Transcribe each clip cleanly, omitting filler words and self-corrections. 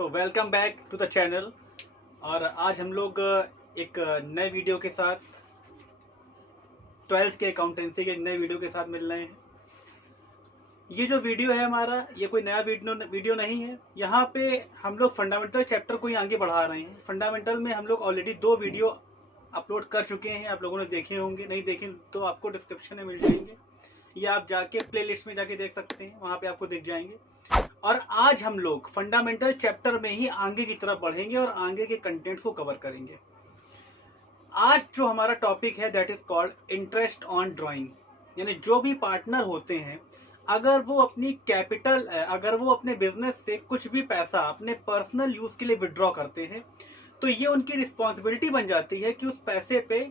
Welcome back to the channel. और आज हम लोग एक नए वीडियो के साथ 12th के अकाउंटेंसी के नए वीडियो के साथ मिल रहे हैं। ये जो वीडियो है हमारा, ये कोई नया वीडियो नहीं है। यहाँ पे हम लोग फंडामेंटल चैप्टर को ही आगे बढ़ा रहे हैं। फंडामेंटल में हम लोग ऑलरेडी 2 वीडियो अपलोड कर चुके हैं, आप लोगों ने देखे होंगे। नहीं देखे तो आपको डिस्क्रिप्शन में मिल जाएंगे, या आप जाके प्लेलिस्ट में जाके देख सकते हैं, वहाँ पे आपको दिख जाएंगे। और आज हम लोग फंडामेंटल चैप्टर में ही आगे की तरफ बढ़ेंगे और आगे के कंटेंट्स को कवर करेंगे। आज जो हमारा टॉपिक है that is called interest on drawing. यानी जो भी पार्टनर होते हैं, अगर वो अपनी कैपिटल, अगर वो अपने बिजनेस से कुछ भी पैसा अपने पर्सनल यूज के लिए विड्रॉ करते हैं, तो ये उनकी रिस्पॉन्सिबिलिटी बन जाती है कि उस पैसे पे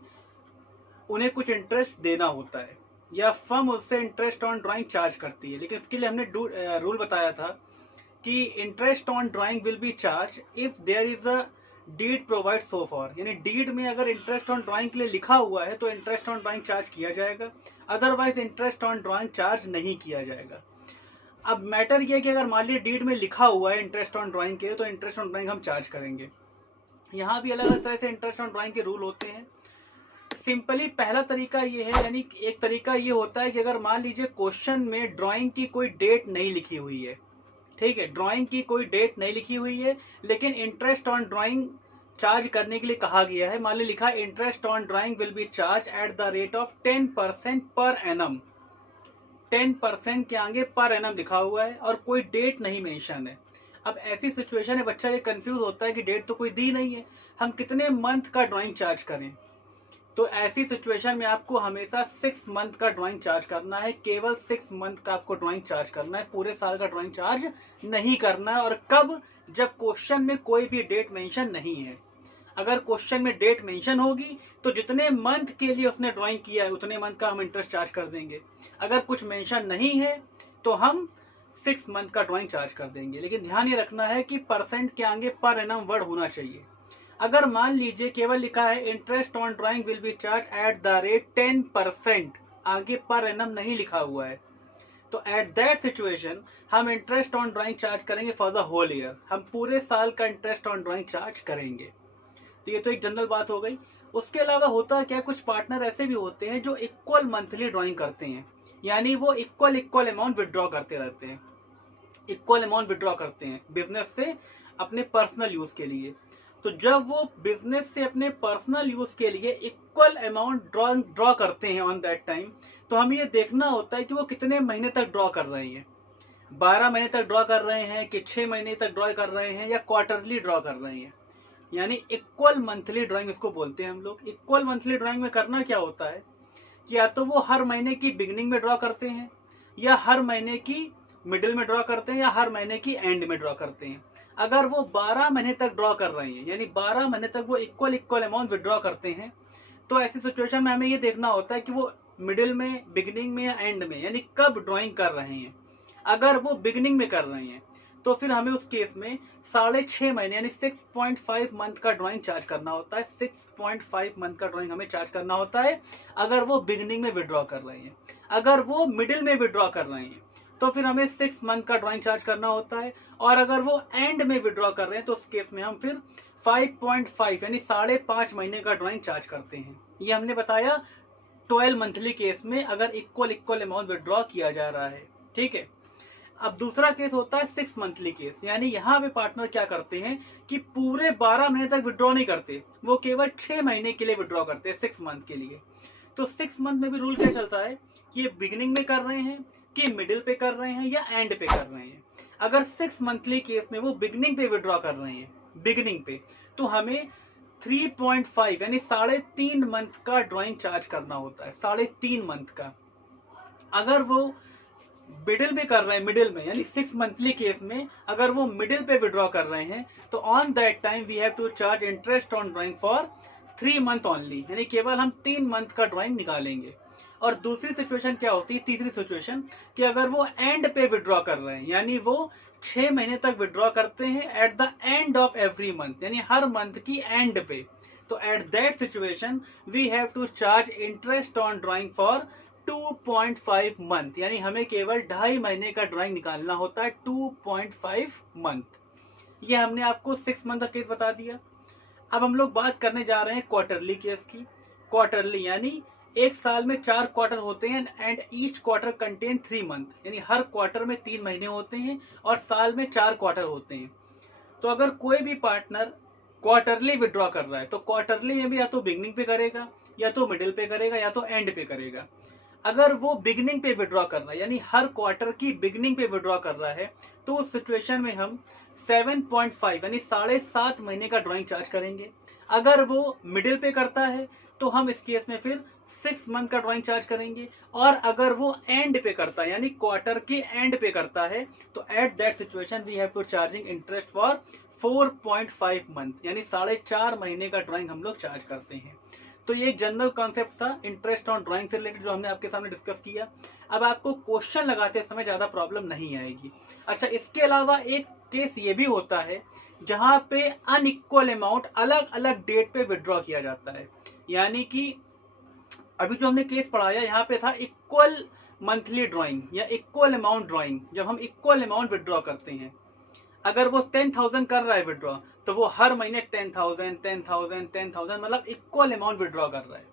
उन्हें कुछ इंटरेस्ट देना होता है, या फर्म उससे इंटरेस्ट ऑन ड्राइंग चार्ज करती है। लेकिन इसके लिए हमने रूल बताया था कि interest on drawing will be charge if there is a deed provide so for. यानी डीड में अगर इंटरेस्ट ऑन ड्राइंग के लिए लिखा हुआ है तो इंटरेस्ट ऑन ड्राइंग चार्ज किया जाएगा, otherwise interest on drawing charge नहीं किया जाएगा। अब मैटर यह है कि अगर मान लीजिए डीड में लिखा हुआ है इंटरेस्ट ऑन ड्राइंग के लिए, तो इंटरेस्ट ऑन ड्राइंग हम चार्ज करेंगे। यहाँ भी अलग अलग तरह से इंटरेस्ट ऑन ड्राइंग के रूल होते हैं। सिंपली पहला तरीका ये है, यानी एक तरीका ये होता है कि अगर मान लीजिए क्वेश्चन में ड्राइंग की कोई डेट नहीं लिखी हुई है, ठीक है, ड्राइंग की कोई डेट नहीं लिखी हुई है, लेकिन इंटरेस्ट ऑन ड्राइंग चार्ज करने के लिए कहा गया है। मान ली लिखा है interest on drawing will be charge at the rate of 10% per annum. 10% के आगे पर एनम लिखा हुआ है और कोई डेट नहीं मेंशन है। अब ऐसी सिचुएशन है, बच्चा ये कंफ्यूज होता है कि डेट तो कोई दी नहीं है, हम कितने मंथ का ड्राइंग चार्ज करें। तो ऐसी सिचुएशन में आपको हमेशा 6 मंथ का ड्राइंग चार्ज करना है। केवल 6 मंथ का आपको ड्राइंग चार्ज करना है, पूरे साल का ड्राइंग चार्ज नहीं करना है। और कब? जब क्वेश्चन में कोई भी डेट मेंशन नहीं है। अगर क्वेश्चन में डेट मेंशन होगी तो जितने मंथ के लिए उसने ड्राइंग किया है उतने मंथ का हम इंटरेस्ट चार्ज कर देंगे। अगर कुछ मेंशन नहीं है तो हम 6 मंथ का ड्राइंग चार्ज कर देंगे। लेकिन ध्यान ये रखना है कि परसेंट के आगे पर एनम वर्ड होना चाहिए। अगर मान लीजिए केवल लिखा है interest on drawing will be charge at the rate 10%, आगे पर एनम नहीं लिखा हुआ है, तो एट दैट सिचुएशन हम इंटरेस्ट ऑन ड्राइंग चार्ज करेंगे फॉर द होल ईयर। हम पूरे साल का इंटरेस्ट ऑन ड्राइंग चार्ज करेंगे। तो ये तो एक जनरल बात हो गई। उसके अलावा होता क्या, कुछ पार्टनर ऐसे भी होते हैं जो इक्वल मंथली ड्राइंग करते हैं, यानी वो इक्वल अमाउंट विड्रॉ करते रहते हैं। इक्वल अमाउंट विड्रॉ करते हैं बिजनेस से अपने पर्सनल यूज के लिए। तो जब वो बिजनेस से अपने पर्सनल यूज के लिए इक्वल अमाउंट ड्रॉ करते हैं ऑन दैट टाइम, तो हमें ये देखना होता है कि वो कितने महीने तक ड्रॉ कर रहे हैं। 12 महीने तक ड्रॉ कर रहे हैं कि 6 महीने तक ड्रॉ कर रहे हैं, या क्वार्टरली ड्रॉ कर रहे हैं। यानी इक्वल मंथली ड्रॉइंग इसको बोलते हैं हम लोग। इक्वल मंथली ड्रॉइंग में करना क्या होता है कि या तो वो हर महीने की बिगिनिंग में ड्रॉ करते हैं, या हर महीने की मिडिल में ड्रॉ करते हैं, या हर महीने की एंड में ड्रॉ करते हैं। अगर वो 12 महीने तक ड्रॉ कर रहे हैं, यानी 12 महीने तक वो इक्वल अमाउंट विड्रॉ करते हैं, तो ऐसी सिचुएशन में हमें ये देखना होता है कि वो मिडिल में, बिगिनिंग में या एंड में, यानी कब ड्रॉइंग कर रहे हैं। अगर वो बिगिनिंग में कर रहे हैं तो फिर हमें उस केस में 6.5 महीने यानी 6.5 मंथ का ड्रॉइंग चार्ज करना होता है। 6.5 मंथ का ड्रॉइंग हमें चार्ज करना होता है अगर वो बिगिनिंग में विड्रॉ कर रहे हैं। अगर वो मिडिल में विड्रॉ कर रहे हैं तो फिर हमें 6 मंथ का ड्रॉइंग चार्ज करना होता है, और अगर वो एंड में विड्रॉ कर रहे हैं तो उस केस में हम फिर 5.5 यानी 5.5 महीने का ड्रॉइंग चार्ज करते हैं। ये हमने बताया 12 मंथली केस में अगर इक्वल अमाउंट विड्रॉ किया जा रहा है, ठीक है। अब दूसरा केस होता है 6 मंथली केस, यानी यहाँ पे पार्टनर क्या करते हैं कि पूरे 12 महीने तक विड्रॉ नहीं करते, वो केवल 6 महीने के लिए विड्रॉ करते हैं, 6 मंथ के लिए। तो 6 मंथ में भी रूल क्या चलता है कि ये बिगिनिंग में कर रहे हैं कि मिडिल पे कर रहे हैं या एंड पे कर रहे हैं। अगर 6 मंथली केस में वो बिगिनिंग पे विड्रॉ कर रहे हैं, बिगिनिंग पे, तो हमें 3.5 यानी 3.5 मंथ का ड्रॉइंग चार्ज करना होता है, 3.5 मंथ का। अगर वो मिडिल पे कर रहे हैं, मिडिल में यानी 6 मंथली केस में अगर वो मिडिल पे विड्रॉ कर रहे हैं, तो on that time we have to charge interest on drawing for 3 month only, यानी केवल हम 3 मंथ का ड्रॉइंग निकालेंगे। और दूसरी सिचुएशन क्या होती है, तीसरी सिचुएशन, कि अगर वो एंड पे विड्रॉ कर रहे हैं, यानी वो 6 महीने तक विड्रॉ करते हैं at the end of every month, यानी हर मंथ की एंड पे, तो at that situation we have to charge interest on drawing for 2.5 month, यानी हमें केवल 2.5 महीने का ड्रॉइंग निकालना होता है, 2.5 मंथ। ये हमने आपको 6 मंथ का केस बता दिया। अब हम लोग बात करने जा रहे हैं क्वार्टरली केस की। क्वार्टरली यानी एक साल में 4 क्वार्टर होते हैं and each quarter contain 3 month, यानी हर क्वार्टर में 3 महीने होते हैं और साल में 4 क्वार्टर होते हैं। तो अगर कोई भी पार्टनर क्वार्टरली विड्रॉ कर रहा है तो क्वार्टरली में भी या तो बिगनिंग पे करेगा, या तो मिडिल पे करेगा, या तो एंड पे करेगा। अगर वो बिगनिंग पे विड्रॉ कर रहा है यानी हर क्वार्टर की बिगनिंग पे विड्रॉ कर रहा है तो उस सिचुएशन में हम 7.5 यानी 7.5 महीने का ड्राइंग चार्ज करेंगे। अगर वो मिडिल पे करता है तो हम इस केस में फिर 6 मंथ का ड्राइंग चार्ज करेंगे। और अगर वो एंड पे करता है यानी क्वार्टर के एंड पे करता है तो at that situation we have to charging interest for 4.5 month यानी 4.5 महीने का ड्राइंग हम लोग चार्ज करते हैं। तो ये एक जनरल कॉन्सेप्ट था इंटरेस्ट ऑन ड्राइंग से रिलेटेड जो हमने आपके सामने डिस्कस किया। अब आपको क्वेश्चन लगाते समय ज्यादा प्रॉब्लम नहीं आएगी। अच्छा, इसके अलावा एक केस ये भी होता है जहां पे अनइक्वल अमाउंट अलग अलग डेट पे विड्रॉ किया जाता है। यानी कि अभी जो हमने केस पढ़ाया यहाँ पे था इक्वल मंथली ड्राइंग या इक्वल अमाउंट ड्राइंग। जब हम इक्वल अमाउंट विड्रॉ करते हैं, अगर वो 10,000 कर रहा है विड्रॉ तो वो हर महीने 10,000 10,000 10,000 मतलब इक्वल अमाउंट विड्रॉ कर रहा है,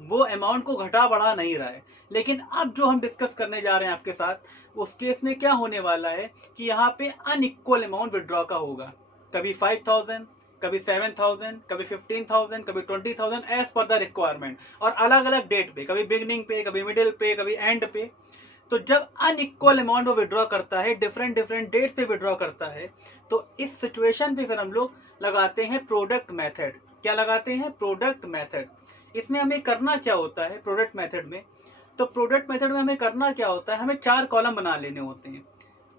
वो अमाउंट को घटा बढ़ा नहीं रहा है। लेकिन अब जो हम डिस्कस करने जा रहे हैं आपके साथ उस केस में क्या होने वाला है कि यहाँ पे अनइक्वल अमाउंट विड्रॉ का होगा। कभी 5,000, कभी 7,000, कभी 15,000, कभी 20,000 एज पर द रिक्वायरमेंट और अलग अलग डेट पे, कभी बिगनिंग पे, कभी मिडिल पे, कभी एंड पे। तो जब अनइक्वल अमाउंट वो विड्रॉ करता है, डिफरेंट डिफरेंट डेट पे विड्रॉ करता है, तो इस सिचुएशन पे फिर हम लोग लगाते हैं प्रोडक्ट मेथड। क्या लगाते हैं? Product method. इसमें हमें करना क्या होता है प्रोडक्ट मेथड में? तो प्रोडक्ट मेथड में हमें करना क्या होता है, हमें 4 कॉलम बना लेने होते हैं।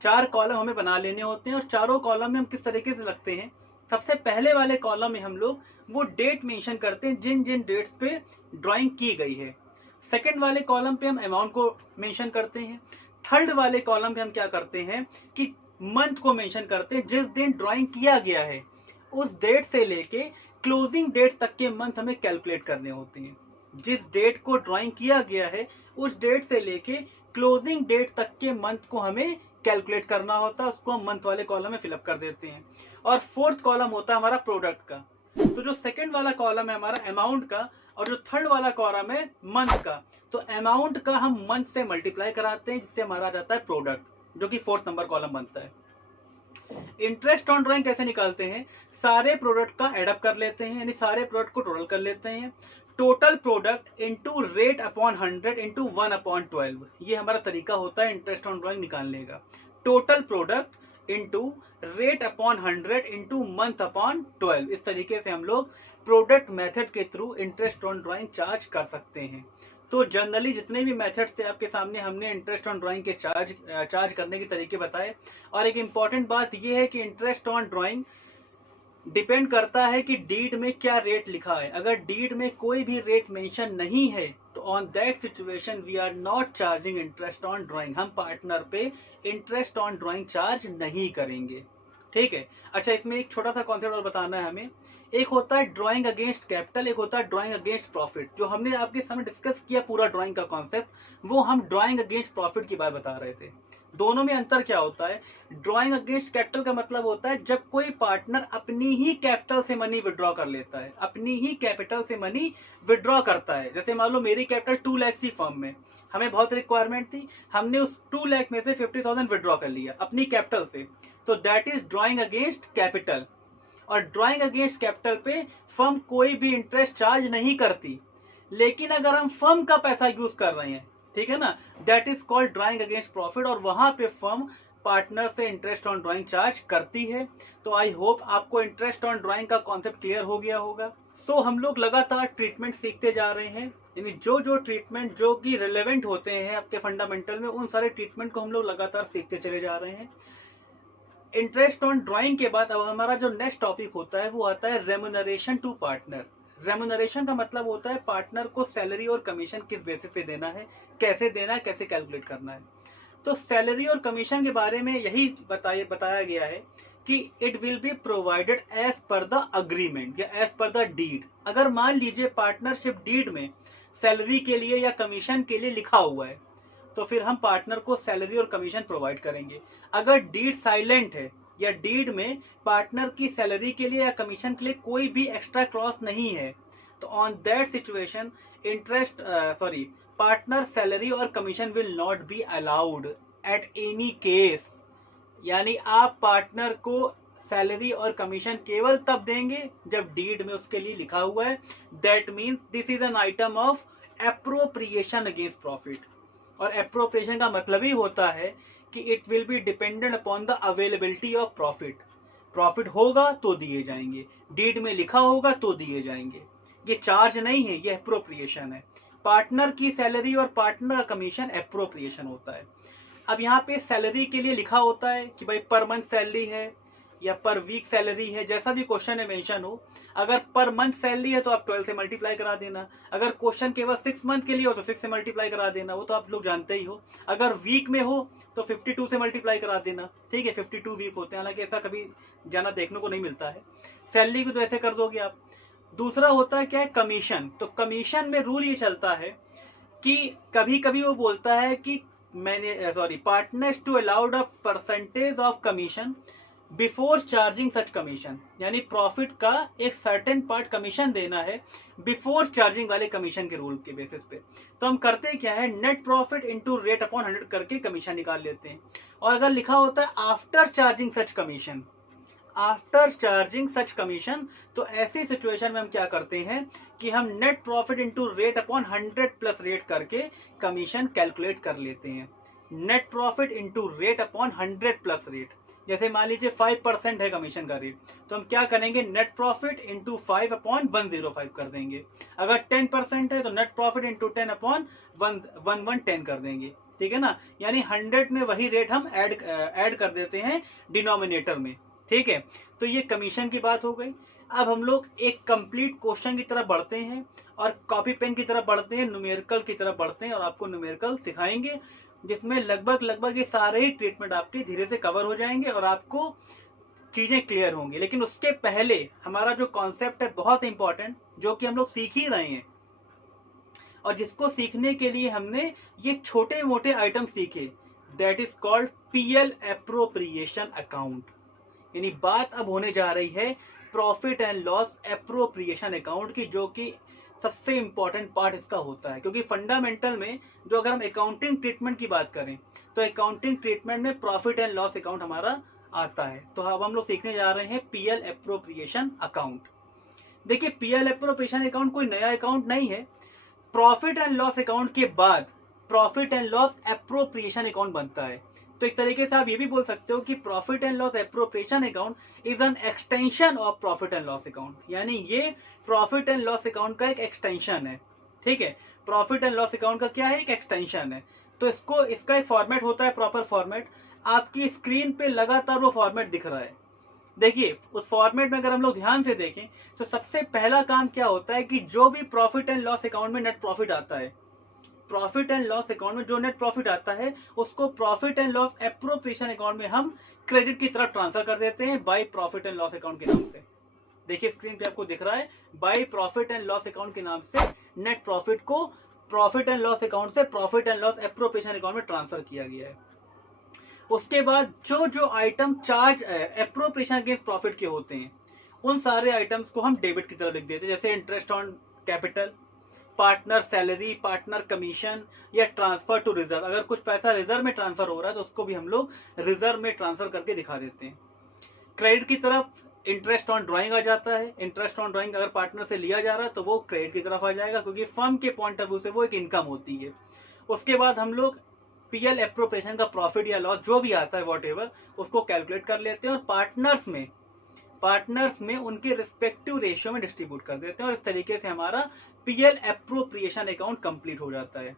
4 कॉलम हमें बना लेने होते हैं और चारों कॉलम में हम किस तरीके से लगते हैं, सबसे पहले वाले कॉलम में हम लोग वो डेट मेंशन करते हैं जिन जिन डेट्स पे ड्राइंग की गई है। सेकंड वाले कॉलम पे हम अमाउंट को मेंशन करते हैं। थर्ड वाले कॉलम पे हम क्या करते हैं कि मंथ को मेंशन करते हैं, जिस दिन ड्राइंग किया गया है उस डेट से लेके क्लोजिंग डेट तक के मंथ हमें कैलकुलेट करने होते हैं। जिस डेट को ड्राइंग किया गया है उस डेट से लेके क्लोजिंग डेट तक के मंथ को हमें कैलकुलेट करना होता है, उसको हम मंथ वाले कॉलम में फिलअप कर देते हैं। और फोर्थ कॉलम होता है हमारा प्रोडक्ट का। तो जो सेकंड वाला कॉलम है हमारा अमाउंट का और जो थर्ड वाला कॉलम है मंथ का, तो अमाउंट का हम मंथ से मल्टीप्लाई कराते हैं जिससे हमारा आ जाता है प्रोडक्ट, जो कि फोर्थ नंबर कॉलम बनता है। इंटरेस्ट ऑन ड्राइंग कैसे निकालते हैं? सारे प्रोडक्ट का एडअप कर लेते हैं, यानी सारे प्रोडक्ट को टोटल कर लेते हैं। Total product into rate upon 100 into 1/12, ये हमारा तरीका होता है इंटरेस्ट ऑन ड्राइंग निकालने का। Total product into rate upon 100 into month upon 12, इस तरीके से हम लोग प्रोडक्ट मेथड के through interest on drawing charge कर सकते हैं। तो जनरली जितने भी मेथड्स थे आपके सामने हमने इंटरेस्ट ऑन ड्राइंग के चार्ज करने के तरीके बताए। और एक इम्पॉर्टेंट बात यह है कि इंटरेस्ट ऑन ड्राइंग डिपेंड करता है कि डीड में क्या रेट लिखा है। अगर डीड में कोई भी रेट मेंशन नहीं है तो on that situation we are not charging interest on drawing, हम पार्टनर पे इंटरेस्ट ऑन ड्राइंग चार्ज नहीं करेंगे। ठीक है। अच्छा, इसमें एक छोटा सा कॉन्सेप्ट और बताना है हमें। एक होता है ड्राइंग अगेंस्ट कैपिटल, एक होता है ड्राइंग अगेंस्ट प्रॉफिट। जो हमने आपके सामने डिस्कस किया पूरा ड्राइंग का कॉन्सेप्ट, वो हम ड्राइंग अगेंस्ट प्रॉफिट की बात बता रहे थे। दोनों में अंतर क्या होता है? ड्राइंग अगेंस्ट कैपिटल का मतलब होता है जब कोई पार्टनर अपनी ही कैपिटल से मनी विड्रॉ कर लेता है, अपनी ही कैपिटल से मनी विड्रॉ करता है। जैसे मान लो मेरी कैपिटल 2 लाख थी फर्म में, हमें बहुत रिक्वायरमेंट थी, हमने उस 2 लाख में से 50,000 विड्रॉ कर लिया अपनी कैपिटल से, तो that is drawing against capital. और ड्राइंग अगेंस्ट कैपिटल पे फर्म कोई भी इंटरेस्ट चार्ज नहीं करती। लेकिन अगर हम फर्म का पैसा यूज कर रहे हैं, ठीक है ना, that is called drawing against profit, और वहां पे फर्म पार्टनर से इंटरेस्ट ऑन ड्राइंग चार्ज करती है। तो आई होप आपको इंटरेस्ट ऑन ड्राइंग का कॉन्सेप्ट क्लियर हो गया होगा। सो हम लोग लगातार ट्रीटमेंट सीखते जा रहे हैं, यानी जो जो ट्रीटमेंट जो कि रिलेवेंट होते हैं आपके फंडामेंटल में, उन सारे ट्रीटमेंट को हम लोग लगातार सीखते चले जा रहे हैं। इंटरेस्ट ऑन ड्राइंग के बाद अब हमारा जो नेक्स्ट टॉपिक होता है वो आता है रेम्यूनरेशन टू पार्टनर। रेम्यूनरेशन का मतलब होता है पार्टनर को सैलरी और कमीशन किस बेसिस पे देना है, कैसे देना है, कैसे कैलकुलेट करना है। तो सैलरी और कमीशन के बारे में यही बताया गया है कि it will be provided as per the agreement या एज पर द डीड। अगर मान लीजिए पार्टनरशिप डीड में सैलरी के लिए या कमीशन के लिए लिखा हुआ है तो फिर हम पार्टनर को सैलरी और कमीशन प्रोवाइड करेंगे। अगर डीड साइलेंट है या डीड में पार्टनर की सैलरी के लिए या कमीशन के लिए कोई भी एक्स्ट्रा क्लॉज नहीं है, तो on that situation partner salary और commission will not be allowed at any case. यानी आप पार्टनर को सैलरी और कमीशन केवल तब देंगे जब डीड में उसके लिए लिखा हुआ है। That means this is an item of appropriation against profit. और एप्रोप्रिएशन का मतलब ही होता है कि it will be dependent upon the availability of profit. Profit होगा तो दिए जाएंगे, डीड में लिखा होगा तो दिए जाएंगे। ये चार्ज नहीं है, ये एप्रोप्रिएशन है। पार्टनर की सैलरी और पार्टनर का कमीशन एप्रोप्रिएशन होता है। अब यहाँ पे सैलरी के लिए लिखा होता है कि भाई पर मंथ सैलरी है या पर वीक सैलरी है, जैसा भी क्वेश्चन में मेंशन हो। अगर पर मंथ सैलरी है तो आप 12 से मल्टीप्लाई करा देना। अगर क्वेश्चन केवल 6 मंथ के लिए हो तो 6 से मल्टीप्लाई करा देना, वो तो आप लोग जानते ही हो। अगर वीक में हो तो 52 से मल्टीप्लाई करा देना, ठीक है। 52 वीक होते हैं, हालांकि ऐसा कभी जाना देखने को नहीं मिलता है। सैलरी को तो ऐसे कर दोगे आप। दूसरा होता है क्या है, कमीशन। तो कमीशन में रूल ये चलता है कि कभी कभी वो बोलता है कि partners to allowed a percentage of commission before charging such commission. यानी प्रॉफिट का एक सर्टेन पार्ट कमीशन देना है बिफोर चार्जिंग वाले कमीशन के रूल के बेसिस पे। तो हम करते क्या है, net profit into rate upon 100 करके कमीशन निकाल लेते हैं। और अगर लिखा होता है after charging such commission, after charging such commission, तो ऐसी सिचुएशन में हम क्या करते हैं कि हम net profit into rate upon 100 plus rate करके कमीशन कैलकुलेट कर लेते हैं। Net profit into rate upon 100 plus rate. जैसे मान लीजिए 5% है कमीशन का रेट, तो हम क्या करेंगे, नेट प्रॉफिट इंटू 5 अपॉन 105 कर देंगे। अगर 10% है तो नेट प्रॉफिट इंटू 10 अपॉन 110 कर देंगे, ठीक है ना। यानी 100 में वही रेट हम ऐड कर देते हैं डिनोमिनेटर में, ठीक है। तो ये कमीशन की बात हो गई। अब हम लोग एक कंप्लीट क्वेश्चन की तरफ बढ़ते हैं और कॉपी पेन की तरफ बढ़ते हैं, न्यूमेरिकल की तरफ बढ़ते हैं और आपको न्यूमेरिकल सिखाएंगे जिसमें लगभग ये सारे ही ट्रीटमेंट आपके धीरे से कवर हो जाएंगे और आपको चीजें क्लियर होंगी। लेकिन उसके पहले हमारा जो कॉन्सेप्ट है बहुत इंपॉर्टेंट, जो कि हम लोग सीख ही रहे हैं और जिसको सीखने के लिए हमने ये छोटे मोटे आइटम सीखे, that is called PL appropriation account. यानी बात अब होने जा रही है profit and loss appropriation account की, जो कि सबसे इंपॉर्टेंट पार्ट इसका होता है। क्योंकि फंडामेंटल में जो अगर हम अकाउंटिंग ट्रीटमेंट की बात करें तो अकाउंटिंग ट्रीटमेंट में प्रॉफिट एंड लॉस अकाउंट हमारा आता है। तो अब हम लोग सीखने जा रहे हैं पीएल एप्रोप्रिएशन अकाउंट। देखिए, पीएल एप्रोप्रिएशन अकाउंट कोई नया अकाउंट नहीं है। प्रॉफिट एंड लॉस अकाउंट के बाद profit and loss appropriation account बनता है। तो एक तरीके से आप ये भी बोल सकते हो कि profit and loss appropriation account is an extension of profit and loss account. यानी ये प्रॉफिट एंड लॉस अकाउंट का एक एक्सटेंशन है, ठीक है। प्रॉफिट एंड लॉस अकाउंट का क्या है, एक एक्सटेंशन है। तो इसका एक फॉर्मेट होता है, प्रॉपर फॉर्मेट। आपकी स्क्रीन पे लगातार वो फॉर्मेट दिख रहा है। देखिए, उस फॉर्मेट में अगर हम लोग ध्यान से देखें तो सबसे पहला काम क्या होता है कि जो भी प्रॉफिट एंड लॉस अकाउंट में नेट प्रॉफिट आता है, प्रॉफिट एंड लॉस अकाउंट में जो नेट प्रॉफिट आता है उसको profit and loss appropriation account में हम क्रेडिट की तरफ ट्रांसफर कर देते हैं by profit and loss account के नाम से। देखिए स्क्रीन पे आपको दिख रहा है, by profit and loss account के नाम से नेट प्रॉफिट को प्रॉफिट एंड लॉस अकाउंट से profit and loss appropriation account में ट्रांसफर किया गया है। उसके बाद जो item charge appropriation against profit के होते हैं उन सारे आइटम्स को हम डेबिट की तरफ लिख देते हैं, जैसे interest on capital, partner salary, partner commission या ट्रांसफर टू रिजर्व। अगर कुछ पैसा रिजर्व में ट्रांसफर हो रहा है तो उसको भी हम लोग रिजर्व में ट्रांसफर करके दिखा देते हैं। क्रेडिट की तरफ इंटरेस्ट ऑन ड्राइंग आ जाता है। इंटरेस्ट ऑन ड्राइंग अगर पार्टनर से लिया जा रहा है तो वो क्रेडिट की तरफ आ जाएगा, क्योंकि फर्म के पॉइंट ऑफ व्यू से वो एक इनकम होती है। उसके बाद हम लोग पीएल एप्रोप्रिएशन का प्रॉफिट या लॉस जो भी आता है व्हाटएवर उसको कैलकुलेट कर लेते हैं और पार्टनर्स में उनके रिस्पेक्टिव रेशियो में डिस्ट्रीब्यूट कर देते हैं और इस तरीके से हमारा पीएल एप्रोप्रिएशन अकाउंट कंप्लीट हो जाता है।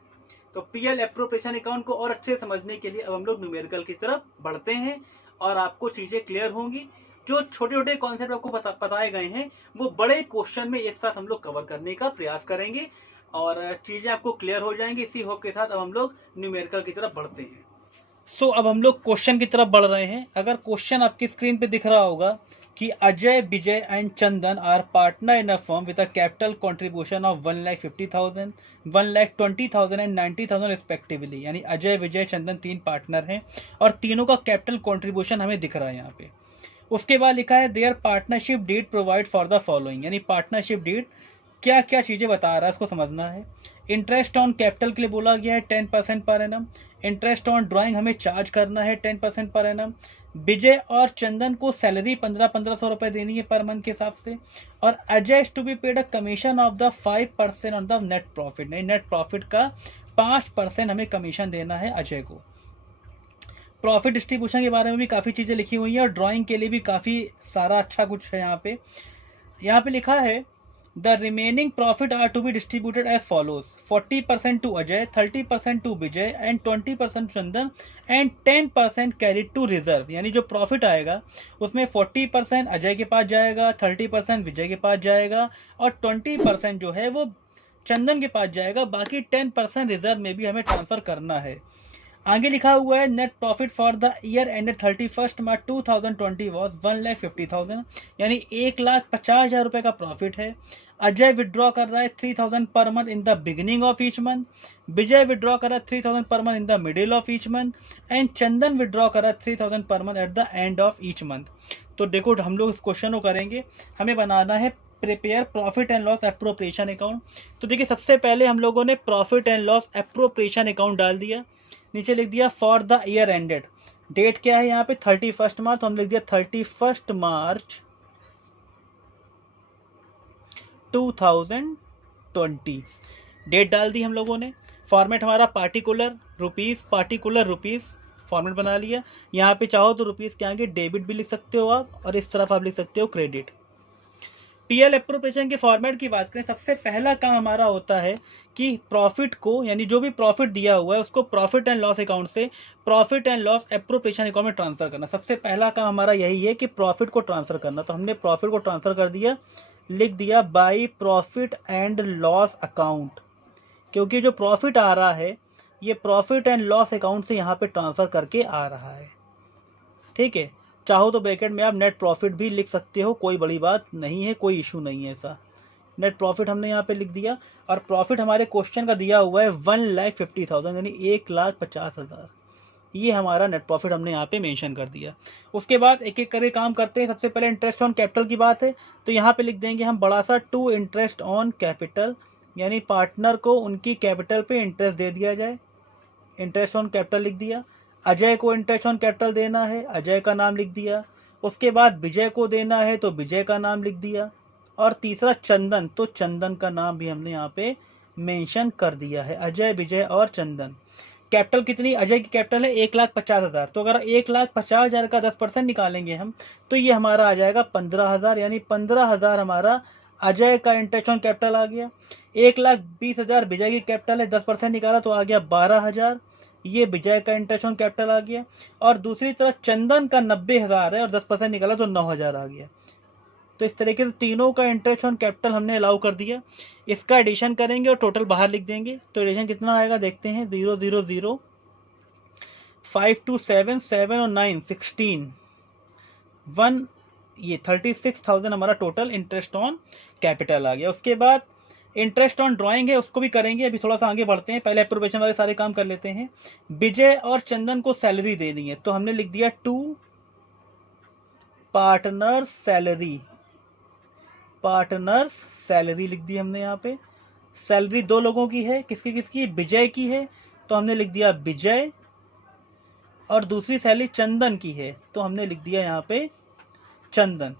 तो पीएल एप्रोप्रिएशन अकाउंट को और अच्छे समझने के लिए अब हम लोग न्यूमेरिकल की तरफ बढ़ते हैं और आपको चीजें क्लियर होंगी। जो छोटे छोटे कॉन्सेप्ट आपको बताए गए हैं वो बड़े क्वेश्चन में एक साथ हम लोग कवर करने का प्रयास करेंगे और चीजें आपको क्लियर हो जाएंगी। इसी होप के साथ अब हम लोग न्यूमेरिकल की तरफ बढ़ते हैं। सो अब हम लोग क्वेश्चन की तरफ बढ़ रहे हैं। अगर क्वेश्चन आपकी स्क्रीन पे दिख रहा होगा कि Ajay, Vijay and Chandan are partner in a firm with a capital contribution of 1,50,000, 1,20,000 and 90,000 respectively. यानी अजय, विजय, चंदन तीन पार्टनर हैं और तीनों का कैपिटल कंट्रीब्यूशन हमें दिख रहा है यहाँ पे। उसके बाद लिखा है there partnership deed provide for the following, यानी पार्टनरशिप डीड क्या क्या चीज़ें बता रहा है उसको समझना है। इंटरेस्ट ऑन कैपिटल के लिए बोला गया है 10% per annum. Interest on drawing हमें चार्ज करना है 10% पर एनम। विजय और चंदन को सैलरी 1500 रुपये देनी है पर मंथ के हिसाब से। और Ajay is to be paid a commission of the 5% on the net profit, नहीं नेट प्रॉफिट का 5% हमें कमीशन देना है अजय को। प्रॉफिट डिस्ट्रीब्यूशन के बारे में भी काफ़ी चीज़ें लिखी हुई हैं और ड्राइंग के लिए भी काफ़ी सारा अच्छा कुछ है यहाँ पे लिखा है the remaining profit are to be distributed as follows 40% to Ajay, 30% to Vijay and 20% Chandan and 10% carry to reserve. यानी जो प्रॉफिट आएगा उसमें 40% अजय के पास जाएगा, 30% विजय के पास जाएगा और 20% जो है वो चंदन के पास जाएगा, बाकी 10% रिजर्व में भी हमें ट्रांसफर करना है। आगे लिखा हुआ है net profit for the year ended 31 March 2020 was 1,50,000, यानी 1,50,000 रुपये का प्रॉफिट है। अजय विड्रॉ कर रहा है 3,000 per month in the beginning of each month, Vijay withdraw कर रहा है 3,000 per month in the middle of each month and Chandan withdraw कर रहा है 3,000 per month eight the end of each month. तो देखो हम लोग इस क्वेश्चन को करेंगे, हमें बनाना है prepare profit and loss appropriation account. तो देखिए सबसे पहले हम लोगों ने profit and loss appropriation account डाल दिया, नीचे लिख दिया for the year ended, date क्या है यहाँ पे 31 मार्च, तो हम लिख दिया 31 मार्च 2020, डेट डाल दी हम लोगों ने। फॉर्मेट हमारा पार्टिकुलर रुपीस फॉर्मेट बना लिया। यहाँ पे चाहो तो रुपीस के आगे डेबिट भी लिख सकते हो आप और इस तरफ आप लिख सकते हो क्रेडिट। पीएल एप्रोप्रिएशन के फॉर्मेट की बात करें, सबसे पहला काम हमारा होता है कि प्रॉफिट को, यानी जो भी प्रॉफिट दिया हुआ है उसको प्रॉफिट एंड लॉस अकाउंट से profit and loss appropriation account में ट्रांसफर करना। सबसे पहला काम हमारा यही है कि प्रॉफिट को ट्रांसफर करना। तो हमने प्रॉफिट को ट्रांसफर कर दिया, लिख दिया by profit and loss account, क्योंकि जो प्रॉफिट आ रहा है ये प्रॉफिट एंड लॉस अकाउंट से यहाँ पे ट्रांसफर करके आ रहा है। ठीक है, चाहो तो ब्रैकेट में आप नेट प्रॉफिट भी लिख सकते हो, कोई बड़ी बात नहीं है, कोई इशू नहीं है ऐसा। नेट प्रॉफिट हमने यहाँ पे लिख दिया और प्रॉफिट हमारे क्वेश्चन का दिया हुआ है 1,50,000 यानी 1,50,000, ये हमारा नेट प्रॉफिट हमने यहाँ पे मेंशन कर दिया। उसके बाद एक एक करके काम करते हैं। सबसे पहले इंटरेस्ट ऑन कैपिटल की बात है, तो यहाँ पे लिख देंगे हम बड़ा सा टू इंटरेस्ट ऑन कैपिटल, यानी पार्टनर को उनकी कैपिटल पे इंटरेस्ट दे दिया जाए, इंटरेस्ट ऑन कैपिटल लिख दिया। अजय को इंटरेस्ट ऑन कैपिटल देना है, अजय का नाम लिख दिया। उसके बाद विजय को देना है तो विजय का नाम लिख दिया। और तीसरा चंदन, तो चंदन का नाम भी हमने यहाँ पे मेंशन कर दिया है, अजय विजय और चंदन। कैपिटल कितनी, अजय की कैपिटल है 1,50,000, तो अगर 1,50,000 का 10% निकालेंगे हम तो ये हमारा आ जाएगा 15,000, यानी 15,000 हमारा अजय का इंटरेस्ट ऑन कैपिटल आ गया। 1,20,000 विजय की कैपिटल है, 10% निकाला तो आ गया 12,000, ये विजय का इंटरेस्ट ऑन कैपिटल आ गया। और दूसरी तरफ चंदन का 90,000 है और 10% निकाला तो 9,000 आ गया। तो इस तरीके से तीनों का इंटरेस्ट ऑन कैपिटल हमने अलाउ कर दिया। इसका एडिशन करेंगे और टोटल बाहर लिख देंगे, तो एडिशन कितना आएगा देखते हैं, 0 0 0 5 2 7 7 और 9 16 1, ये 36,000 हमारा टोटल इंटरेस्ट ऑन कैपिटल आ गया। उसके बाद इंटरेस्ट ऑन ड्राइंग है उसको भी करेंगे, अभी थोड़ा सा आगे बढ़ते हैं, पहले एप्रोप्रिएशन वाले सारे काम कर लेते हैं। विजय और चंदन को सैलरी देनी है, तो हमने लिख दिया to partner salary, partners salary लिख दी हमने यहाँ पे। सैलरी दो लोगों की है, किसकी किसकी, विजय की है, तो हमने लिख दिया विजय। और दूसरी सैलरी चंदन की है, तो हमने लिख दिया यहाँ पे चंदन।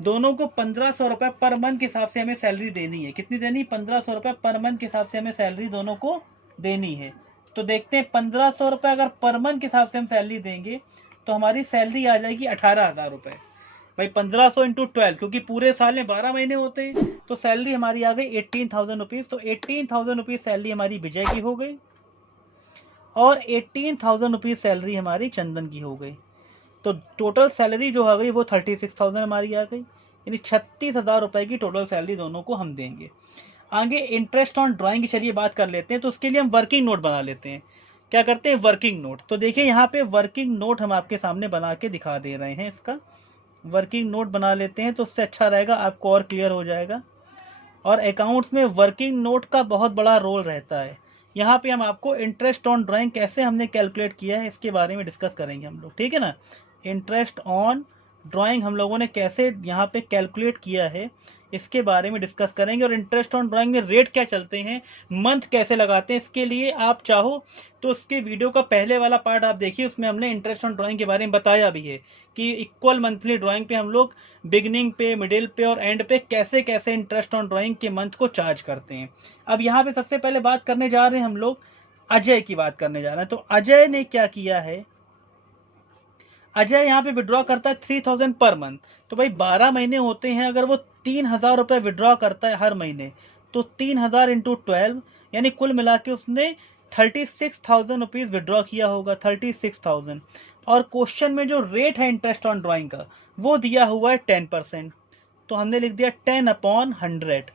दोनों को 1,500 रुपये पर मंथ के हिसाब से हमें सैलरी देनी है। कितनी देनी, 1,500 रुपये पर मंथ के हिसाब से हमें सैलरी दोनों को देनी है। तो देखते हैं 1,500 रुपये अगर पर मंथ के हिसाब से हम सैलरी देंगे तो हमारी सैलरी आ जाएगी 18,000 रुपये। भाई 1500 इंटू 12, क्योंकि पूरे साल में 12 महीने होते हैं, तो सैलरी हमारी आ गई 18,000 रुपीज़। तो 18,000 रुपीज़ सैलरी हमारी विजय की हो गई और 18,000 रुपीज़ सैलरी हमारी चंदन की हो गई। तो टोटल सैलरी जो आ गई वो 36,000 हमारी आ गई, यानी 36,000 रुपये की टोटल सैलरी दोनों को हम देंगे। आगे इंटरेस्ट ऑन ड्राइंग की चलिए बात कर लेते हैं, तो उसके लिए हम वर्किंग नोट बना लेते हैं। क्या करते हैं, वर्किंग नोट। तो देखिए यहाँ पे वर्किंग नोट हम आपके सामने बना के दिखा दे रहे हैं, इसका वर्किंग नोट बना लेते हैं तो उससे अच्छा रहेगा, आपको और क्लियर हो जाएगा। और अकाउंट्स में वर्किंग नोट का बहुत बड़ा रोल रहता है। यहाँ पे हम आपको इंटरेस्ट ऑन ड्राइंग कैसे हमने कैलकुलेट किया है इसके बारे में डिस्कस करेंगे हम लोग, ठीक है ना। इंटरेस्ट ऑन ड्राइंग हम लोगों ने कैसे यहाँ पे कैलकुलेट किया है इसके बारे में डिस्कस करेंगे, और इंटरेस्ट ऑन ड्राइंग में रेट क्या चलते हैं, मंथ कैसे लगाते हैं। इसके लिए आप चाहो तो उसके वीडियो का पहले वाला पार्ट आप देखिए, उसमें हमने इंटरेस्ट ऑन ड्राइंग के बारे में बताया भी है कि इक्वल मंथली ड्राइंग पे हम लोग बिगनिंग पे, मिडिल पे और एंड पे कैसे कैसे इंटरेस्ट ऑन ड्राइंग के मंथ को चार्ज करते हैं। अब यहाँ पे सबसे पहले बात करने जा रहे हैं हम लोग अजय की बात करने जा रहे हैं। तो अजय ने क्या किया है, अजय यहाँ पे विड्रॉ करता है 3000 पर मंथ। तो भाई 12 महीने होते हैं, अगर वो 3000 रुपये विड्रॉ करता है हर महीने, तो 3000 इंटू 12 यानी कुल मिला के उसने 36,000 रुपीज़ विड्रॉ किया होगा, 36,000। और क्वेश्चन में जो रेट है इंटरेस्ट ऑन ड्राइंग का वो दिया हुआ है 10%, तो हमने लिख दिया 10/100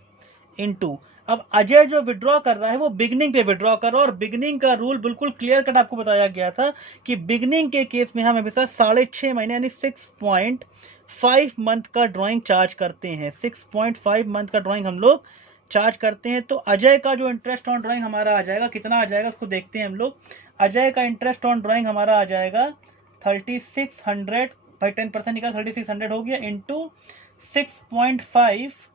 इंटू। अब अजय जो विड्रॉ कर रहा है वो बिगनिंग पे विड्रॉ कर रहा है, और बिगनिंग का रूल बिल्कुल क्लियर कट आपको बताया गया था कि बिगनिंग के केस में हम हमेशा 6.5 महीने यानी 6.5 मंथ का ड्राइंग चार्ज करते हैं। 6.5 मंथ का ड्राइंग हम लोग चार्ज करते हैं। तो अजय का जो इंटरेस्ट ऑन ड्राइंग हमारा आ जाएगा, कितना आ जाएगा उसको देखते हैं हम लोग। अजय का इंटरेस्ट ऑन ड्राइंग हमारा आ जाएगा 3600, भाई 10% निकाल 3600 हो गया, इंटू 6.5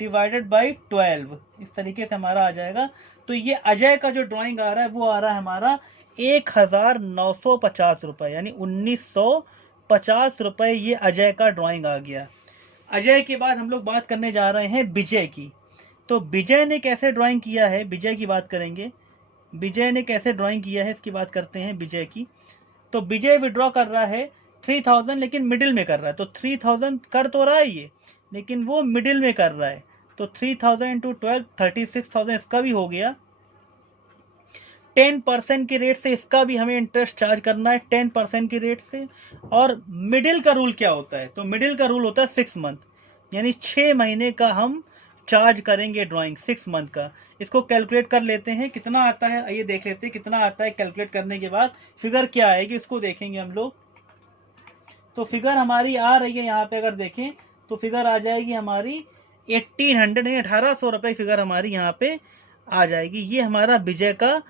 डिवाइडेड बाई 12, इस तरीके से हमारा आ जाएगा। तो ये अजय का जो ड्राइंग आ रहा है वो आ रहा है हमारा 1950 रुपये, यानी 1950 रुपये ये अजय का ड्राइंग आ गया। अजय के बाद हम लोग बात करने जा रहे हैं विजय की। तो विजय ने कैसे ड्राइंग किया है, विजय की बात करेंगे। विजय ने कैसे ड्राइंग किया है इसकी बात करते हैं विजय की। तो विजय विड्रॉ कर रहा है 3000, लेकिन मिडिल में कर रहा है। तो 3000 कर तो रहा है ये, लेकिन वो मिडिल में कर रहा है। तो 3000 इंटू 12 36,000 इसका भी हो गया। 10% के रेट से इसका भी हमें इंटरेस्ट चार्ज करना है 10% के रेट से। और मिडिल का रूल क्या होता है, तो मिडिल का रूल होता है 6 मंथ, यानी 6 महीने का हम चार्ज करेंगे ड्राइंग 6 मंथ का। इसको कैलकुलेट कर लेते हैं कितना आता है, आइए देख लेते हैं कितना आता है। कैलकुलेट करने के बाद फिगर क्या आएगी इसको देखेंगे हम लोग। तो फिगर हमारी आ रही है यहाँ पे, अगर देखें तो फिगर आ जाएगी हमारी 1800 नहीं 1800 रुपये फिगर हमारी यहाँ पे आ जाएगी। ये हमारा विजय का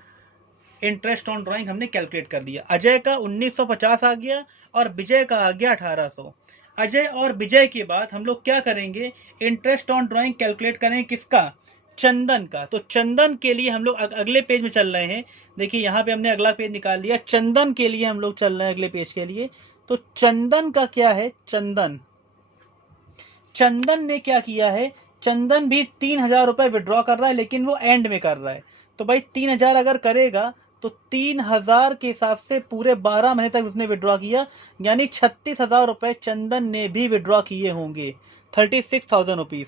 इंटरेस्ट ऑन ड्राइंग हमने कैलकुलेट कर लिया। अजय का 1950 आ गया और विजय का आ गया 1800। अजय और विजय के बाद हम लोग क्या करेंगे, इंटरेस्ट ऑन ड्राइंग कैलकुलेट करेंगे किसका, चंदन का। तो चंदन के लिए हम लोग अगले पेज में चल रहे हैं। देखिए यहाँ पे हमने अगला पेज निकाल लिया, चंदन के लिए हम लोग चल रहे हैं अगले पेज के लिए। तो चंदन का क्या है, चंदन ने क्या किया है, चंदन भी 3000 रुपये विड्रॉ कर रहा है, लेकिन वो एंड में कर रहा है। तो भाई 3000 अगर करेगा तो 3000 के हिसाब से पूरे 12 महीने तक उसने विड्रॉ किया, यानी 36,000 रुपये चंदन ने भी विड्रॉ किए होंगे, 36,000 रुपीज़।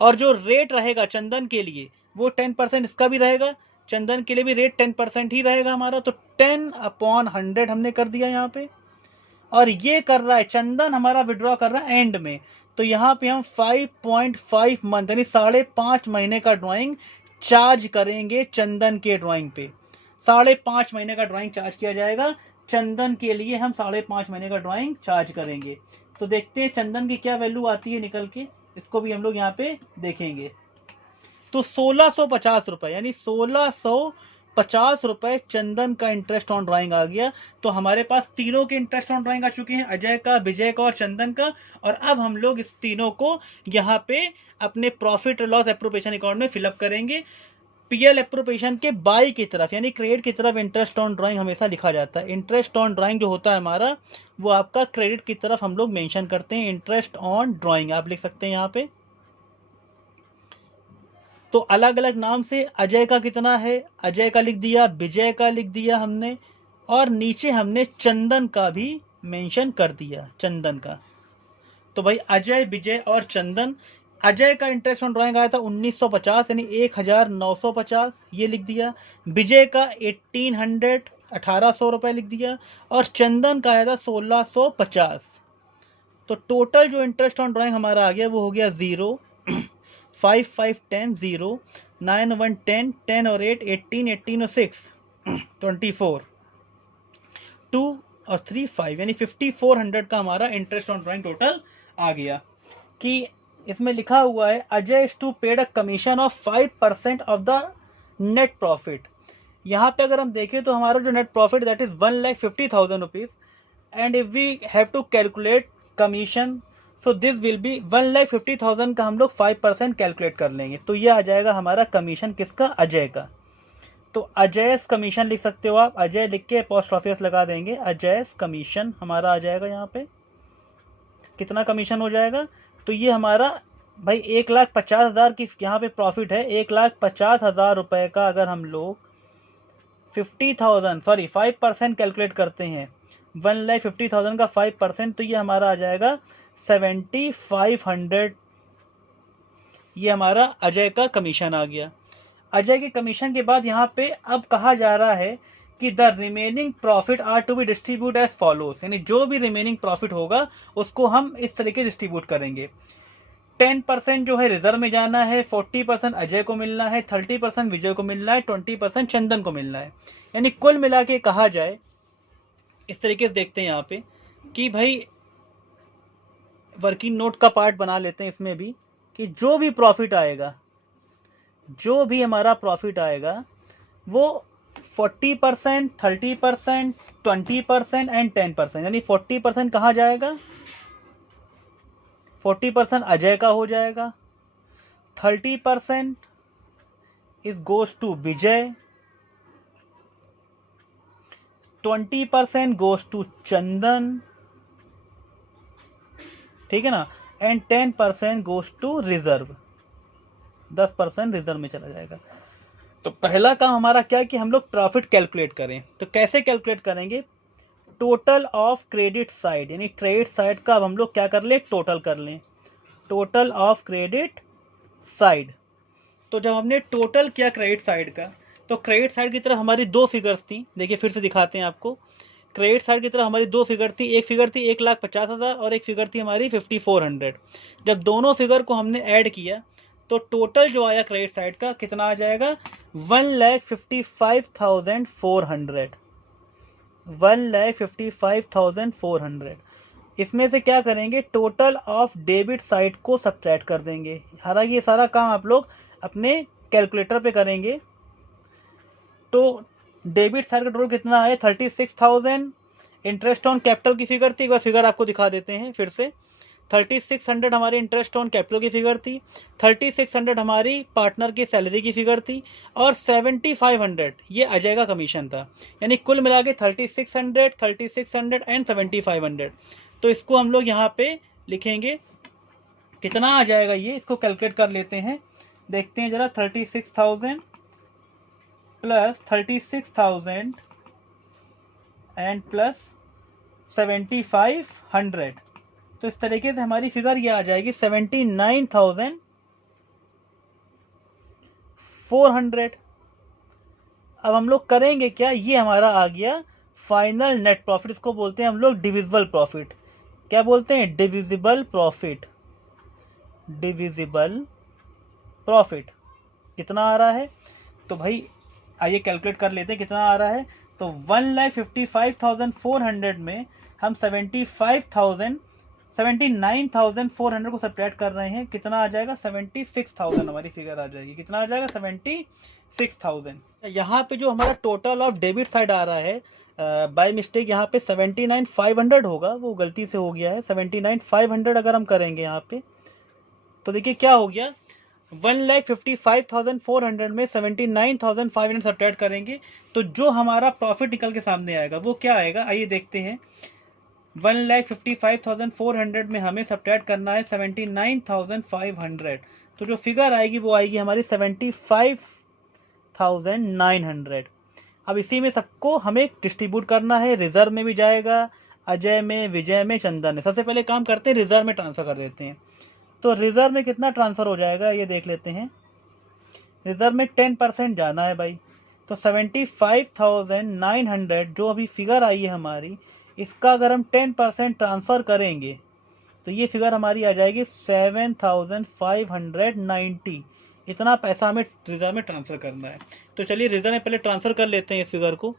और जो रेट रहेगा चंदन के लिए वो 10% इसका भी रहेगा, चंदन के लिए भी रेट 10% ही रहेगा हमारा। तो 10/100 हमने कर दिया यहाँ पे। और ये कर रहा है चंदन, हमारा विड्रॉ कर रहा है एंड में। तो यहाँ पे हम 5.5 मंथ यानी 5.5 महीने का ड्राइंग चार्ज करेंगे चंदन के ड्राइंग पे। 5.5 महीने का ड्राइंग चार्ज किया जाएगा चंदन के लिए, हम 5.5 महीने का ड्राइंग चार्ज करेंगे। तो देखते हैं चंदन की क्या वैल्यू आती है निकल के, इसको भी हम लोग यहाँ पे देखेंगे। तो 1650 रुपये यानी 1650 रुपये चंदन का इंटरेस्ट ऑन ड्राइंग आ गया। तो हमारे पास तीनों के इंटरेस्ट ऑन ड्राइंग आ चुके हैं, अजय का, विजय का और चंदन का। और अब हम लोग इस तीनों को यहाँ पे अपने प्रॉफिट लॉस एप्रोप्रिएशन अकाउंट में फिलअप करेंगे। पीएल एप्रोप्रिएशन के बाई की तरफ यानी क्रेडिट की तरफ इंटरेस्ट ऑन ड्राइंग हमेशा लिखा जाता है। इंटरेस्ट ऑन ड्राइंग जो होता है हमारा वो आपका क्रेडिट की तरफ हम लोग मेंशन करते हैं, इंटरेस्ट ऑन ड्राइंग आप लिख सकते हैं यहाँ पे। तो अलग अलग नाम से अजय का कितना है, अजय का लिख दिया, विजय का लिख दिया हमने, और नीचे हमने चंदन का भी मेंशन कर दिया, चंदन का। तो भाई अजय, विजय और चंदन। अजय का इंटरेस्ट ऑन ड्राइंग आया था 1950 यानी 1950, ये लिख दिया। विजय का 1800 रुपये लिख दिया, और चंदन का आया था 1650। तो टोटल जो इंटरेस्ट ऑन ड्राइंग हमारा आ गया वो हो गया 0, 5 5 10 0, 9 1 10 10 और 8 18 18 और 6 24, 2 और 3 5 यानी 5400 का हमारा इंटरेस्ट ऑन ड्राइंग टोटल आ गया। कि इसमें लिखा हुआ है Ajay is to paid a commission of 5% of the net profit. यहाँ पे अगर हम देखें तो हमारा जो net profit that is 1,50,000 rupees and if we have to calculate commission, so this will be 1,50,000 का हम लोग 5% कैलकुलेट कर लेंगे। तो ये आ जाएगा हमारा कमीशन किसका, अजय का। तो अजय कमीशन लिख सकते हो आप, अजय लिख के पोस्ट ऑफिस लगा देंगे, अजय कमीशन हमारा आ जाएगा। यहाँ पे कितना कमीशन हो जाएगा, तो ये हमारा भाई 1,50,000 की यहाँ पे प्रॉफिट है। 1,50,000 रुपए का अगर हम लोग 5% कैलकुलेट करते हैं, 1,50,000 का 5%, तो ये हमारा आ जाएगा 7,500। ये हमारा अजय का कमीशन आ गया। अजय के कमीशन के बाद यहाँ पे अब कहा जा रहा है कि the remaining profit are to be distribute as follows, यानी जो भी रिमेनिंग प्रॉफिट होगा उसको हम इस तरीके डिस्ट्रीब्यूट करेंगे। 10% जो है रिजर्व में जाना है, 40% अजय को मिलना है, 30% विजय को मिलना है, 20% चंदन को मिलना है। यानी कुल मिला के कहा जाए इस तरीके से देखते हैं यहाँ पे कि भाई वर्किंग नोट का पार्ट बना लेते हैं इसमें भी, कि जो भी प्रॉफिट आएगा, जो भी हमारा प्रॉफिट आएगा वो 40%, 30%, 20% एंड 10%, यानी 40% कहाँ जाएगा, 40% अजय का हो जाएगा, 30% is goes to Vijay, 20% goes to Chandan, ठीक है ना, and 10% goes to reserve, 10% reserve में चला जाएगा। तो पहला काम हमारा क्या है कि हम लोग प्रॉफिट कैलकुलेट करें। तो कैसे कैलकुलेट करेंगे, टोटल ऑफ क्रेडिट साइड, यानी क्रेडिट साइड का अब हम लोग क्या कर लें, टोटल कर लें, टोटल ऑफ क्रेडिट साइड। तो जब हमने टोटल किया क्रेडिट साइड का, तो क्रेडिट साइड की तरफ हमारी दो फिगर्स थी, देखिए फिर से दिखाते हैं आपको। क्रेडिट साइड की तरफ हमारी दो फिगर थी, एक फिगर थी 1,50,000 और एक फिगर थी हमारी 5,400। जब दोनों फिगर को हमने ऐड किया तो टोटल जो आया क्रेडिट साइड का कितना आ जाएगा, 1,55,400, 1,55,400। इसमें से क्या करेंगे, टोटल ऑफ डेबिट साइड को सब्ट्रैक्ट कर देंगे। हालांकि ये सारा काम आप लोग अपने कैलकुलेटर पे करेंगे। तो डेबिट साइड का टोटल कितना है, 36,000। इंटरेस्ट ऑन कैपिटल की फिगर थी, एक बार फिगर आपको दिखा देते हैं फिर से। 3,600 हमारी इंटरेस्ट ऑन कैपिटल की फिगर थी, 3,600 हमारी पार्टनर की सैलरी की फिगर थी, और 7,500 ये अजय का कमीशन था। यानी कुल मिला के 3,600 एंड 7,500। तो इसको हम लोग यहाँ पे लिखेंगे, कितना आ जाएगा ये, इसको कैलकुलेट कर लेते हैं, देखते हैं जरा। 36,000 प्लस 36,000 एंड प्लस 7,500, तो इस तरीके से हमारी फिगर ये आ जाएगी 79,400। अब हम लोग करेंगे क्या, ये हमारा आ गया फाइनल नेट प्रॉफिट। इसको बोलते हैं हम लोग डिविजिबल प्रॉफिट। क्या बोलते हैं, डिविजिबल प्रॉफिट। डिविजिबल प्रॉफिट कितना आ रहा है, तो भाई आइए कैलकुलेट कर लेते हैं कितना आ रहा है। तो 1,55,400 में हम 79,400 को सब्ट्रैक्ट कर रहे हैं, कितना आ जाएगा, 76,000 हमारी फिगर आ जाएगी। कितना आ जाएगा, 76,000। यहाँ पे जो हमारा टोटल ऑफ डेबिट साइड आ रहा है, बाय मिस्टेक यहाँ पे 79,500 होगा, वो गलती से हो गया है। 79,500 अगर हम करेंगे यहाँ पे, तो देखिए क्या हो गया, 1,55,400 में 79,500 सब्ट्रैक्ट करेंगे तो जो हमारा प्रॉफिट निकल के सामने आएगा वो क्या आएगा, आइए देखते हैं। 1,55,400 में हमें सब्ट्रैक्ट करना है 79,500, तो जो फिगर आएगी वो आएगी हमारी 75,900। अब इसी में सबको हमें डिस्ट्रीब्यूट करना है, रिजर्व में भी जाएगा, अजय में, विजय में, चंदन में। सबसे पहले काम करते हैं, रिजर्व में ट्रांसफर कर देते हैं। तो रिजर्व में कितना ट्रांसफर हो जाएगा ये देख लेते हैं। रिजर्व में 10% जाना है भाई, तो 75,900 जो अभी फिगर आई है हमारी, इसका अगर हम 10% ट्रांसफ़र करेंगे तो ये फिगर हमारी आ जाएगी 7,590। इतना पैसा हमें रिजर्व में ट्रांसफ़र करना है। तो चलिए रिजर्व में पहले ट्रांसफ़र कर लेते हैं इस फिगर को।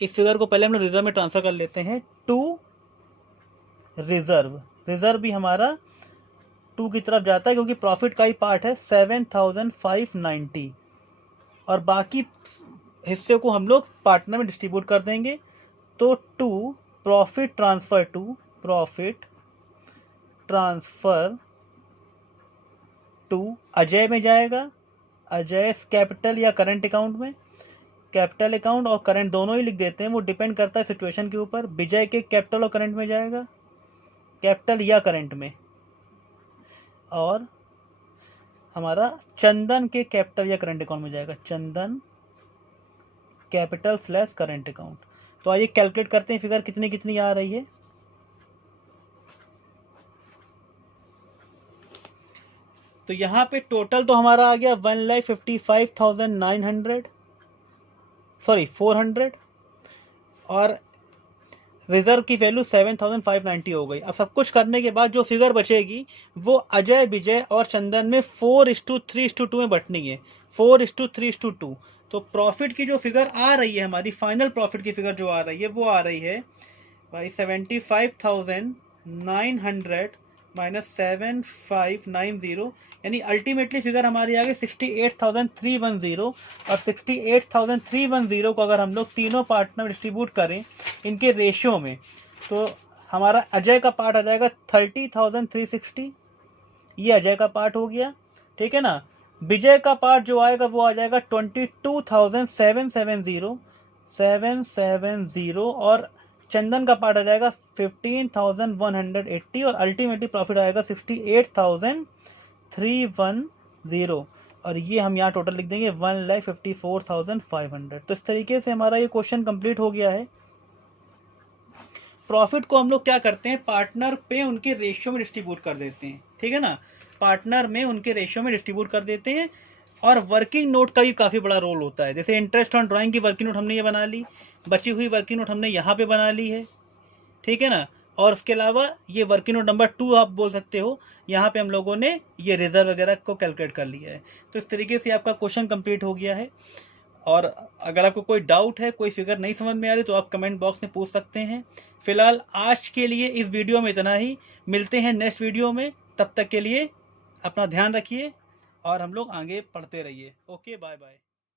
इस फिगर को पहले हम रिजर्व में ट्रांसफ़र कर लेते हैं टू रिजर्व। रिजर्व भी हमारा 2 की तरफ जाता है क्योंकि प्रॉफिट का ही पार्ट है 7,590, और बाकी हिस्से को हम लोग पार्टनर में डिस्ट्रीब्यूट कर देंगे। तो 2 प्रॉफिट ट्रांसफर टू अजय में जाएगा, अजय कैपिटल या करंट अकाउंट में, कैपिटल अकाउंट और करंट दोनों ही लिख देते हैं, वो डिपेंड करता है सिचुएशन के ऊपर। विजय के कैपिटल और करंट में जाएगा, कैपिटल या करंट में, और हमारा चंदन के कैपिटल या करंट अकाउंट में जाएगा, चंदन कैपिटल / करंट अकाउंट। तो आइए कैलकुलेट करते हैं फिगर कितनी कितनी आ रही है। तो यहाँ पे टोटल तो हमारा आ गया 400 और रिजर्व की वैल्यू 7590 हो गई। अब सब कुछ करने के बाद जो फिगर बचेगी वो अजय, विजय और चंदन में 4:3:2 में बंटनी है, 4:3:2। तो प्रॉफिट की जो फिगर आ रही है, हमारी फाइनल प्रॉफिट की फिगर जो आ रही है वो आ रही है भाई 75,900 माइनस 7590, यानी अल्टीमेटली फिगर हमारी आ गई 68,310। और 68,310 को अगर हम लोग तीनों पार्ट में डिस्ट्रीब्यूट करें इनके रेशियो में, तो हमारा अजय का पार्ट आ जाएगा 30,360, ये अजय का पार्ट हो गया, ठीक है ना। विजय का पार्ट जो आएगा वो आ जाएगा 22,770 और चंदन का पार्ट आ जाएगा 15,180 और अल्टीमेटली प्रॉफिट आएगा 68,310। और ये हम यहाँ टोटल लिख देंगे 1,54,500। तो इस तरीके से हमारा ये क्वेश्चन कंप्लीट हो गया है। प्रॉफिट को हम लोग क्या करते हैं, पार्टनर पे उनके रेशियो में डिस्ट्रीब्यूट कर देते हैं, ठीक है ना, पार्टनर में उनके रेशियो में डिस्ट्रीब्यूट कर देते हैं। और वर्किंग नोट का भी काफ़ी बड़ा रोल होता है। जैसे इंटरेस्ट ऑन ड्राइंग की वर्किंग नोट हमने ये बना ली, बची हुई वर्किंग नोट हमने यहाँ पे बना ली है, ठीक है ना। और उसके अलावा ये वर्किंग नोट नंबर 2 आप बोल सकते हो, यहाँ पे हम लोगों ने ये रिजर्व वगैरह को कैलकुलेट कर लिया है। तो इस तरीके से आपका क्वेश्चन कंप्लीट हो गया है। और अगर आपको कोई डाउट है, कोई फिगर नहीं समझ में आ रही, तो आप कमेंट बॉक्स में पूछ सकते हैं। फिलहाल आज के लिए इस वीडियो में इतना ही, मिलते हैं नेक्स्ट वीडियो में। तब तक के लिए अपना ध्यान रखिए और हम लोग आगे पढ़ते रहिए। Okay, bye bye.